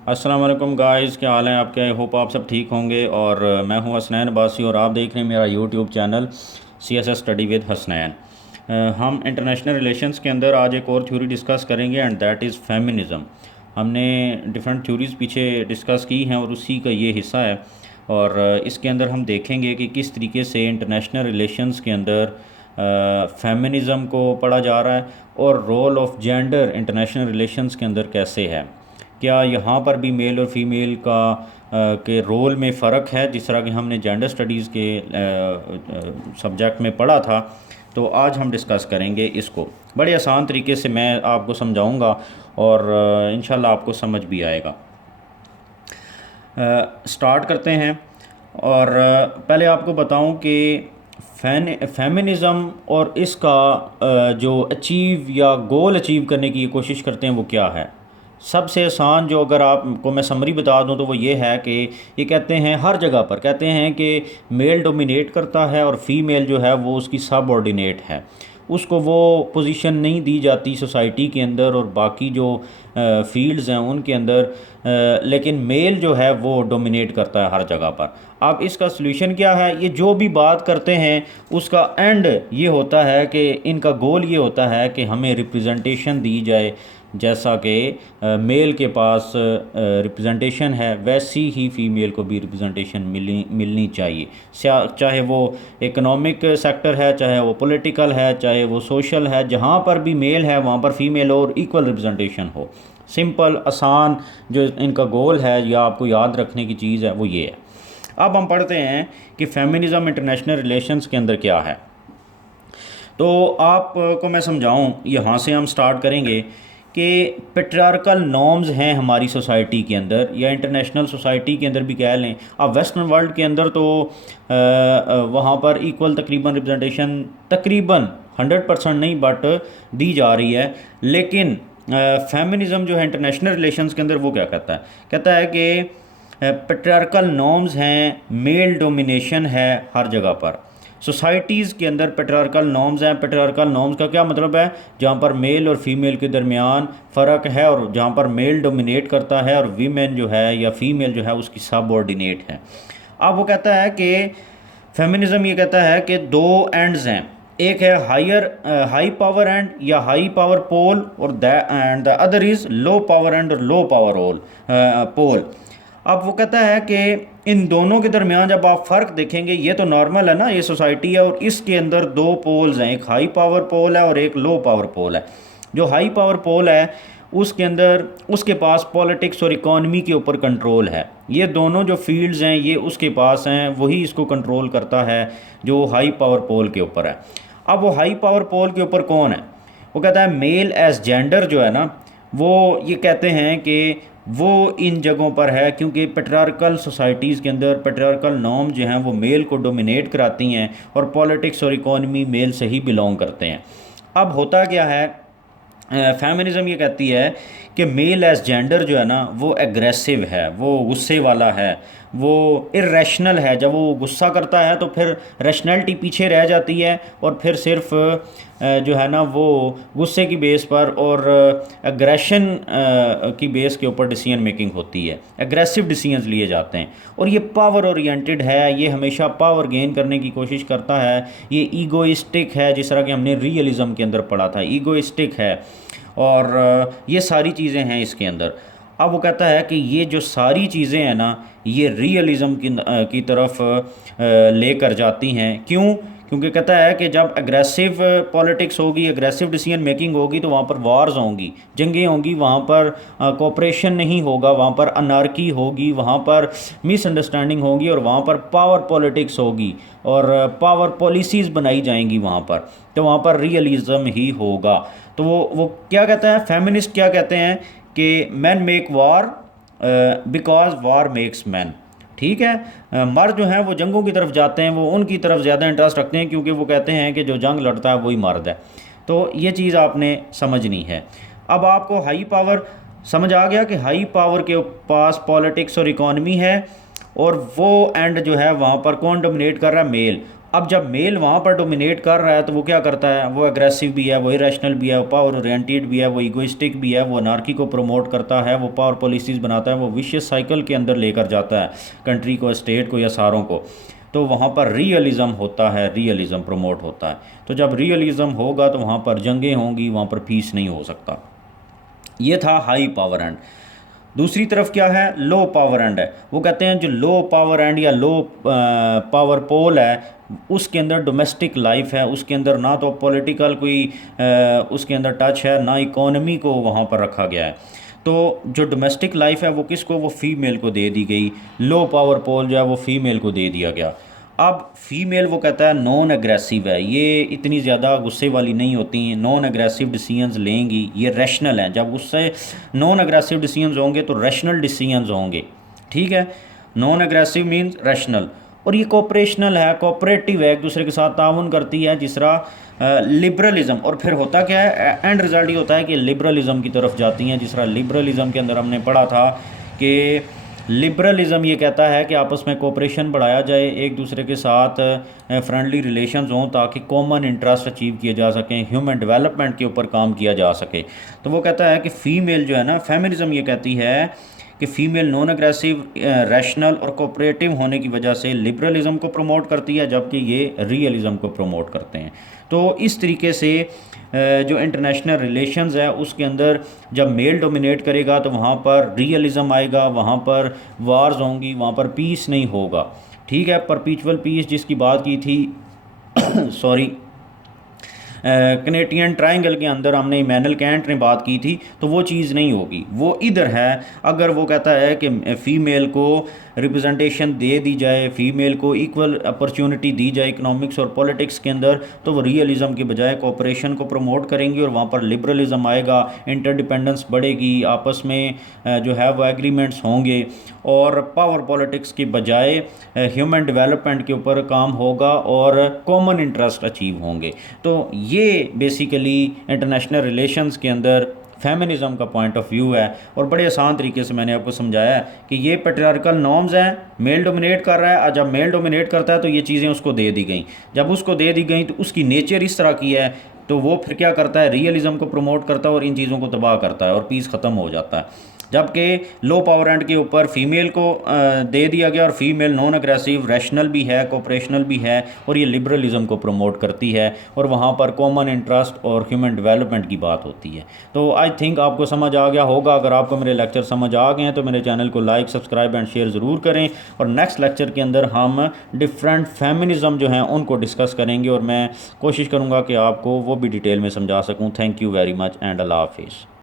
अस्सलाम वालेकुम गाइस, क्या हाल है आपके। आई होप आप सब ठीक होंगे। और मैं हूं हसनैन अब्बासी और आप देख रहे हैं मेरा YouTube channel CSS study with Hasnain. हम इंटरनेशनल रिलेशंस के अंदर आज एक और थ्योरी डिस्कस करेंगे एंड दैट इज़ फेमिनिज़म। हमने डिफरेंट थ्योरीज़ पीछे डिस्कस की हैं और उसी का ये हिस्सा है। और इसके अंदर हम देखेंगे कि किस तरीके से इंटरनेशनल रिलेशंस के अंदर फेमिनिज़म को पढ़ा जा रहा है और role of gender international relations के अंदर कैसे है। क्या यहाँ पर भी मेल और फीमेल का के रोल में फ़र्क है, जिस तरह कि हमने जेंडर स्टडीज़ के सब्जेक्ट में पढ़ा था। तो आज हम डिस्कस करेंगे इसको बड़े आसान तरीके से, मैं आपको समझाऊंगा और इंशाल्लाह आपको समझ भी आएगा। स्टार्ट करते हैं। और पहले आपको बताऊं कि फेमिनिज़म और इसका जो अचीव या गोल अचीव करने की कोशिश करते हैं वो क्या है। सबसे आसान जो अगर आपको मैं समरी बता दूं तो वो ये है कि ये कहते हैं हर जगह पर कहते हैं कि मेल डोमिनेट करता है और फीमेल जो है वो उसकी सबऑर्डिनेट है। उसको वो पोजीशन नहीं दी जाती सोसाइटी के अंदर और बाकी जो फील्ड्स हैं उनके अंदर, लेकिन मेल जो है वो डोमिनेट करता है हर जगह पर। अब इसका सलूशन क्या है, ये जो भी बात करते हैं उसका एंड ये होता है कि इनका गोल ये होता है कि हमें रिप्रेजेंटेशन दी जाए। जैसा कि मेल के पास रिप्रेजेंटेशन है वैसी ही फीमेल को भी रिप्रेजेंटेशन मिलनी चाहिए। चाहे वो इकोनॉमिक सेक्टर है, चाहे वो पॉलिटिकल है, चाहे वो सोशल है, जहाँ पर भी मेल है वहाँ पर फीमेल और इक्वल रिप्रेजेंटेशन हो। सिंपल आसान जो इनका गोल है या आपको याद रखने की चीज़ है वो ये है। अब हम पढ़ते हैं कि फेमिनिज़म इंटरनेशनल रिलेशंस के अंदर क्या है। तो आपको मैं समझाऊं, यहाँ से हम स्टार्ट करेंगे कि पेट्रियार्कल नॉर्म्स हैं हमारी सोसाइटी के अंदर या इंटरनेशनल सोसाइटी के अंदर भी कह लें। अब वेस्टर्न वर्ल्ड के अंदर तो वहाँ पर इक्वल तकरीबन रिप्रेजेंटेशन तकरीबन 100% नहीं बट दी जा रही है। लेकिन फेमिनिज़म जो है इंटरनेशनल रिलेशंस के अंदर वो क्या कहता है कि पेट्रियार्कल नॉर्म्स हैं, मेल डोमिनेशन है हर जगह पर। सोसाइटीज़ के अंदर पेट्रियार्कल नॉर्म्स हैं। पेट्रियार्कल नॉर्म्स का क्या मतलब है, जहाँ पर मेल और फीमेल के दरमियान फ़र्क है और जहाँ पर मेल डोमिनेट करता है और वीमेन जो है या फीमेल जो है उसकी सबऑर्डिनेट है। अब वो कहता है कि फेमिनिज़म ये कहता है कि दो एंड्स हैं, एक है हाई पावर एंड या हाई पावर पोल और the other is low power and और लो पावर पोल। अब वो कहता है कि इन दोनों के दरमियान जब आप फ़र्क देखेंगे, ये तो नॉर्मल है ना, ये सोसाइटी है और इसके अंदर दो पोल्स हैं, एक हाई पावर पोल है और एक लो पावर पोल है। जो हाई पावर पोल है उसके अंदर उसके पास पॉलिटिक्स और इकॉनमी के ऊपर कंट्रोल है। ये दोनों जो फील्ड्स हैं ये उसके पास हैं, वही इसको कंट्रोल करता है जो हाई पावर पोल के ऊपर है। अब वो हाई पावर पोल के ऊपर कौन है, वो कहता है मेल एज जेंडर जो है ना, वो ये कहते हैं कि वो इन जगहों पर है क्योंकि पेट्रियार्कल सोसाइटीज़ के अंदर पेट्रियार्कल नॉर्म जो हैं वो मेल को डोमिनेट कराती हैं और पॉलिटिक्स और इकॉनमी मेल से ही बिलोंग करते हैं। अब होता क्या है, फेमिनिज़म ये कहती है कि मेल एज जेंडर जो है ना वो एग्रेसिव है, वो गुस्से वाला है, वो इरेशनल है। जब वो गुस्सा करता है तो फिर रैशनैलिटी पीछे रह जाती है और फिर सिर्फ जो है ना वो गुस्से की बेस पर और एग्रेशन की बेस के ऊपर डिसीजन मेकिंग होती है, एग्रेसिव डिसीजंस लिए जाते हैं। और ये पावर ओरिएंटेड है, ये हमेशा पावर गेन करने की कोशिश करता है, ये ईगोइस्टिक है, जिस तरह कि हमने रियलिज़म के अंदर पढ़ा था, ईगोइस्टिक है। और ये सारी चीज़ें हैं इसके अंदर। अब वो कहता है कि ये जो सारी चीज़ें हैं ना ये रियलिज़म की तरफ लेकर जाती हैं। क्यों? क्योंकि कहता है कि जब एग्रेसिव पॉलिटिक्स होगी, एग्रेसिव डिसीजन मेकिंग होगी तो वहाँ पर वार्स होंगी, जंगें होंगी, वहाँ पर कोऑपरेशन नहीं होगा, वहाँ पर अनार्की होगी, वहाँ पर मिसअंडरस्टैंडिंग होगी और वहाँ पर पावर पॉलिटिक्स होगी और पावर पॉलिसीज़ बनाई जाएंगी वहाँ पर। तो वहाँ पर रियलिज़म ही होगा। तो वो क्या कहता है, फेमिनिस्ट क्या कहते हैं कि man make war because war makes man. ठीक है, मर्द जो हैं वो जंगों की तरफ जाते हैं, वो उनकी तरफ ज़्यादा इंटरेस्ट रखते हैं क्योंकि वो कहते हैं कि जो जंग लड़ता है वही मर्द है। तो ये चीज़ आपने समझनी है। अब आपको हाई पावर समझ आ गया कि हाई पावर के पास पॉलिटिक्स और इकॉनमी है और वो एंड जो है वहाँ पर कौन डोमिनेट कर रहा है, मेल। अब जब मेल वहाँ पर डोमिनेट कर रहा है तो वो क्या करता है, वो एग्रेसिव भी है, वो इरेशनल भी है, वो पावर ओरिएंटेड भी है, वो इगोइस्टिक भी है, वो अनार्की को प्रमोट करता है, वो पावर पॉलिसीज़ बनाता है, वो विशियस साइकिल के अंदर लेकर जाता है कंट्री को, स्टेट को या सारों को। तो वहाँ पर रियलिज़म होता है, रियलिज़म प्रमोट होता है। तो जब रियलिज़म होगा तो वहाँ पर जंगें होंगी, वहाँ पर पीस नहीं हो सकता। ये था हाई पावर एंड। दूसरी तरफ क्या है, लो पावर एंड है। वो कहते हैं जो लो पावर एंड या लो पावर पोल है उसके अंदर डोमेस्टिक लाइफ है, उसके अंदर ना तो पॉलिटिकल कोई उसके अंदर टच है, ना इकोनॉमी को वहाँ पर रखा गया है। तो जो डोमेस्टिक लाइफ है वो किसको, वो फीमेल को दे दी गई। लो पावर पोल जो है वो फीमेल को दे दिया गया। अब फीमेल वो कहता है नॉन एग्रेसिव है, ये इतनी ज़्यादा गुस्से वाली नहीं होती हैं, नॉन एग्रेसिव डिसीजंस लेंगी, ये रैशनल हैं। जब उससे नॉन एग्रेसिव डिसीजंस होंगे तो रैशनल डिसीजंस होंगे, ठीक है। Non aggressive means rational. और ये कोऑपरेशनल है, कोऑपरेटिव है, एक दूसरे के साथ ताउन करती है, जिस तरह लिबरलिज्म। और फिर होता क्या है, एंड रिजल्ट ये होता है कि लिबरलिज्म की तरफ जाती हैं। जिस तरह लिबरलिज्म के अंदर हमने पढ़ा था कि लिबरलिज्म ये कहता है कि आपस में कोऑपरेशन बढ़ाया जाए, एक दूसरे के साथ फ्रेंडली रिलेशंस हों ताकि कॉमन इंटरेस्ट अचीव किए जा सकें, ह्यूमन डेवलपमेंट के ऊपर काम किया जा सके। तो वो कहता है कि फ़ीमेल जो है ना, फेमिनिज्म ये कहती है कि फ़ीमेल नॉन एग्रेसिव, रैशनल और कोऑपरेटिव होने की वजह से लिबरलिज्म को प्रमोट करती है, जबकि ये रियलिज़म को प्रमोट करते हैं। तो इस तरीके से जो इंटरनेशनल रिलेशंस है उसके अंदर जब मेल डोमिनेट करेगा तो वहाँ पर रियलिज़म आएगा, वहाँ पर वार्स होंगी, वहाँ पर पीस नहीं होगा, ठीक है। परपीचुअल पीस जिसकी बात की थी सॉरी, कनेटियन ट्रायंगल के अंदर हमने इमैनुअल कैंट ने बात की थी, तो वो चीज़ नहीं होगी, वो इधर है। अगर वो कहता है कि फ़ीमेल को रिप्रेजेंटेशन दे दी जाए, फ़ीमेल को इक्वल अपॉर्चुनिटी दी जाए इकोनॉमिक्स और पॉलिटिक्स के अंदर, तो वो रियलिज़म के बजाय कोऑपरेशन को प्रमोट करेंगी और वहाँ पर लिबरलिज़म आएगा, इंटरडिपेंडेंस बढ़ेगी, आपस में जो है वो एग्रीमेंट्स होंगे, और पावर पॉलिटिक्स के बजाय ह्यूमन डेवलपमेंट के ऊपर काम होगा और कॉमन इंटरेस्ट अचीव होंगे। तो ये बेसिकली इंटरनेशनल रिलेशंस के अंदर फेमिनिज़म का पॉइंट ऑफ व्यू है। और बड़े आसान तरीके से मैंने आपको समझाया है कि ये पैट्रियार्कल नॉर्म्स हैं, मेल डोमिनेट कर रहा है, और जब मेल डोमिनेट करता है तो ये चीज़ें उसको दे दी गई। जब उसको दे दी गई तो उसकी नेचर इस तरह की है, तो वो फिर क्या करता है, रियलिज़म को प्रमोट करता है और इन चीज़ों को तबाह करता है और पीस ख़त्म हो जाता है। जबकि लो पावर एंड के ऊपर फीमेल को दे दिया गया, और फीमेल नॉन अग्रेसिव, रैशनल भी है, कोऑपरेशनल भी है, और ये लिबरलिज्म को प्रमोट करती है, और वहाँ पर कॉमन इंटरेस्ट और ह्यूमन डेवलपमेंट की बात होती है। तो आई थिंक आपको समझ आ गया होगा। अगर आपको मेरे लेक्चर समझ आ गए हैं तो मेरे चैनल को लाइक, सब्सक्राइब एंड शेयर ज़रूर करें। और नेक्स्ट लेक्चर के अंदर हम डिफरेंट फेमिनिज़म जो हैं उनको डिस्कस करेंगे, और मैं कोशिश करूँगा कि आपको वो भी डिटेल में समझा सकूँ। Thank you very much and अल्लाह हाफिज़।